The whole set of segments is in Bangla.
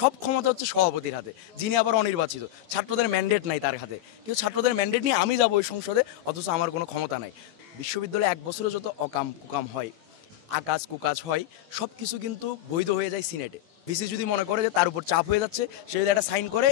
সব ক্ষমতা হচ্ছে সভাপতির হাতে, যিনি আবার অনির্বাচিত। ছাত্রদের ম্যান্ডেট নাই তার হাতে, কিন্তু ছাত্রদের ম্যান্ডেট নিয়ে আমি যাবো ওই সংসদে, অথচ আমার কোনো ক্ষমতা নাই। বিশ্ববিদ্যালয়ে 1 বছরে যত অকাম কুকাম হয়, আকাজ কুকাজ হয়, সব কিছু কিন্তু বৈধ হয়ে যায় সিনেটে। ভিসি যদি মনে করে যে তার উপর চাপ হয়ে যাচ্ছে, সে যদি একটা সাইন করে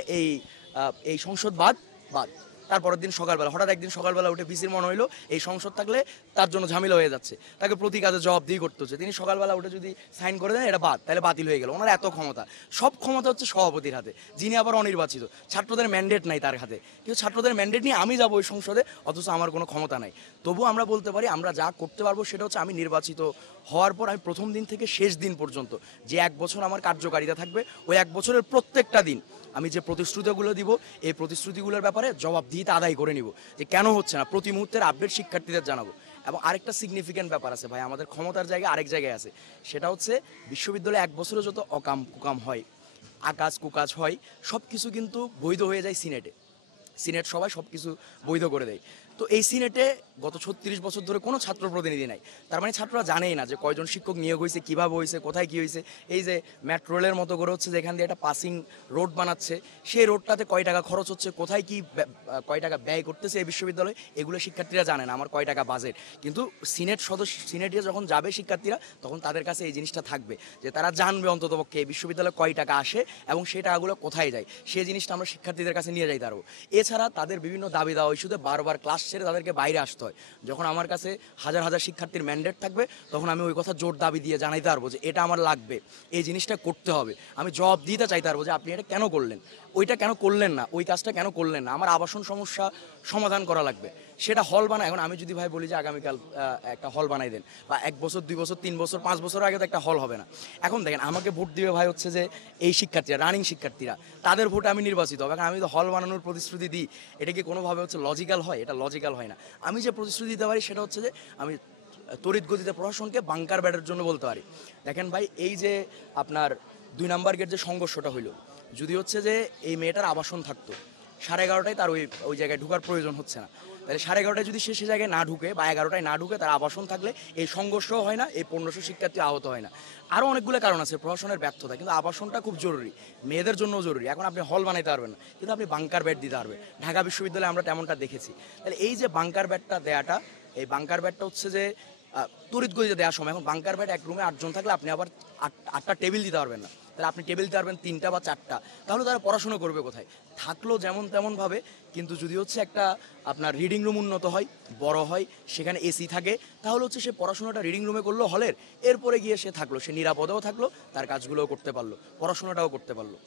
এই সংসদ বাদ বাদ, তারপরের দিন সকালবেলা হঠাৎ একদিন সকালবেলা উঠে ভিসির মনে হইলো এই সংসদ থাকলে তার জন্য ঝামেলা হয়ে যাচ্ছে, তাকে প্রতি কাজে জবাবদিহি করতে হচ্ছে, তিনি সকালবেলা উঠে যদি সাইন করে দেন এটা বাদ, তাহলে বাতিল হয়ে গেল। ওনার এত ক্ষমতা, সব ক্ষমতা হচ্ছে সভাপতির হাতে, যিনি আবার অনির্বাচিত। ছাত্রদের ম্যান্ডেট নাই তার হাতে, কিন্তু ছাত্রদের ম্যান্ডেট নিয়ে আমি যাবো ওই সংসদে, অথচ আমার কোনো ক্ষমতা নাই। তবুও আমরা বলতে পারি আমরা যা করতে পারবো সেটা হচ্ছে আমি নির্বাচিত হওয়ার পর আমি প্রথম দিন থেকে শেষ দিন পর্যন্ত যে 1 বছর আমার কার্যকারিতা থাকবে, ওই 1 বছরের প্রত্যেকটা দিন আমি যে প্রতিশ্রুতিগুলো দিব, এই প্রতিশ্রুতিগুলোর ব্যাপারে জবাবদিহিতা আদায় করে নিব, যে কেন হচ্ছে না প্রতি মুহূর্তের আপডেট শিক্ষার্থীদের জানাবো। এবং আরেকটা সিগনিফিক্যান্ট ব্যাপার আছে ভাই, আমাদের ক্ষমতার জায়গায় আরেক জায়গায় আছে, সেটা হচ্ছে বিশ্ববিদ্যালয়ে 1 বছরে যত অকাম কুকাম হয়, আকাজ কুকাজ হয়, সব কিছু কিন্তু বৈধ হয়ে যায় সিনেটে। সিনেট সবাই সব কিছু বৈধ করে দেয়। তো এই সিনেটে গত 36 বছর ধরে কোনো ছাত্র প্রতিনিধি নাই। তার মানে ছাত্ররা জানেই না যে কয়জন শিক্ষক নিয়োগ হয়েছে, কীভাবে হয়েছে, কোথায় কী হয়েছে। এই যে মেট্রো রেলের মতো করে হচ্ছে, যেখান দিয়ে একটা পাসিং রোড বানাচ্ছে, সেই রোডটাতে কয় টাকা খরচ হচ্ছে, কোথায় কী কয় টাকা ব্যয় করতেছে এই বিশ্ববিদ্যালয়, এগুলো শিক্ষার্থীরা জানে না, আমার কয় টাকা বাজেট। কিন্তু সিনেটে যখন যাবে শিক্ষার্থীরা, তখন তাদের কাছে এই জিনিসটা থাকবে, যে তারা জানবে অন্ততপক্ষে এই বিশ্ববিদ্যালয়ে কয় টাকা আসে এবং সেই টাকাগুলো কোথায় যায়, সেই জিনিসটা আমরা শিক্ষার্থীদের কাছে নিয়ে যাই পারবো। এছাড়া তাদের বিভিন্ন দাবি দেওয়া ইস্যুতে বারবার ক্লাস ছেড়ে তাদেরকে বাইরে আসতে হয়। যখন আমার কাছে হাজার হাজার শিক্ষার্থীর ম্যান্ডেট থাকবে, তখন আমি ওই কথা জোর দাবি দিয়ে জানাইতে পারবো যে এটা আমার লাগবে, এই জিনিসটা করতে হবে। আমি জবাব দিতে চাইতে পারবো যে আপনি এটা কেন করলেন, ওইটা কেন করলেন না, ওই কাজটা কেন করলেন না, আমার আবাসন সমস্যা সমাধান করা লাগবে। সেটা হল বানায়, এখন আমি যদি ভাই বলি যে আগামীকাল একটা হল বানাই দেন, বা 1 বছর 2 বছর 3 বছর 5 বছর আগে তো একটা হল হবে না। এখন দেখেন আমাকে ভোট দিবে ভাই হচ্ছে যে এই শিক্ষার্থীরা, রানিং শিক্ষার্থীরা, তাদের ভোটে আমি নির্বাচিত হবে। এখন আমি তো হল বানানোর প্রতিশ্রুতি দিই, এটা কি কোনোভাবে হচ্ছে লজিক্যাল হয়? এটা লজিক্যাল হয় না। আমি যে প্রতিশ্রুতি দিতে পারি সেটা হচ্ছে যে আমি তড়িৎ গতিতে প্রশাসনকে বাংকার ব্যাটের জন্য বলতে পারি। দেখেন ভাই, এই যে আপনার 2 নাম্বার গেট যে সংঘর্ষটা হইলো, যদি হচ্ছে যে এই মেয়েটার আবাসন থাকতো, 11:30টায় তার ওই ওই জায়গায় ঢোকার প্রয়োজন হচ্ছে না, তাহলে 11:30টায় যদি সে জায়গায় না ঢুকে বা 11টায় না ঢুকে, তার আবাসন থাকলে এই সংঘর্ষও হয় না, এই 1500 শিক্ষার্থী আহত হয় না। আরও অনেকগুলো কারণ আছে প্রশাসনের ব্যর্থতা, কিন্তু আবাসনটা খুব জরুরি, মেয়েদের জন্যও জরুরি। এখন আপনি হল বানাইতে পারবেন না, কিন্তু আপনি বাংকার ব্যাট দিতে পারবেন। ঢাকা বিশ্ববিদ্যালয়ে আমরা তেমনটা দেখেছি। তাহলে এই যে বাংকার ব্যাটটা দেয়াটা, এই বাংকার ব্যাটটা হচ্ছে যে তড়িৎ গতিতে দেওয়ার সময়, এখন বাংকার ব্যাট এক রুমে 8 জন থাকলে আপনি আবার 8টা টেবিল দিতে পারবেন না, তাহলে আপনি টেবিল দিতে পারবেন 3টা বা 4টা, তাহলে তারা পড়াশোনা করবে কোথায়? থাকলো যেমন তেমনভাবে, কিন্তু যদি হচ্ছে একটা আপনার রিডিং রুম উন্নত হয়, বড় হয়, সেখানে এসি থাকে, তাহলে হচ্ছে সে পড়াশোনাটা রিডিং রুমে করলো হলের, এরপরে গিয়ে সে থাকলো, সে নিরাপদেও থাকলো, তার কাজগুলোও করতে পারলো, পড়াশোনাটাও করতে পারলো।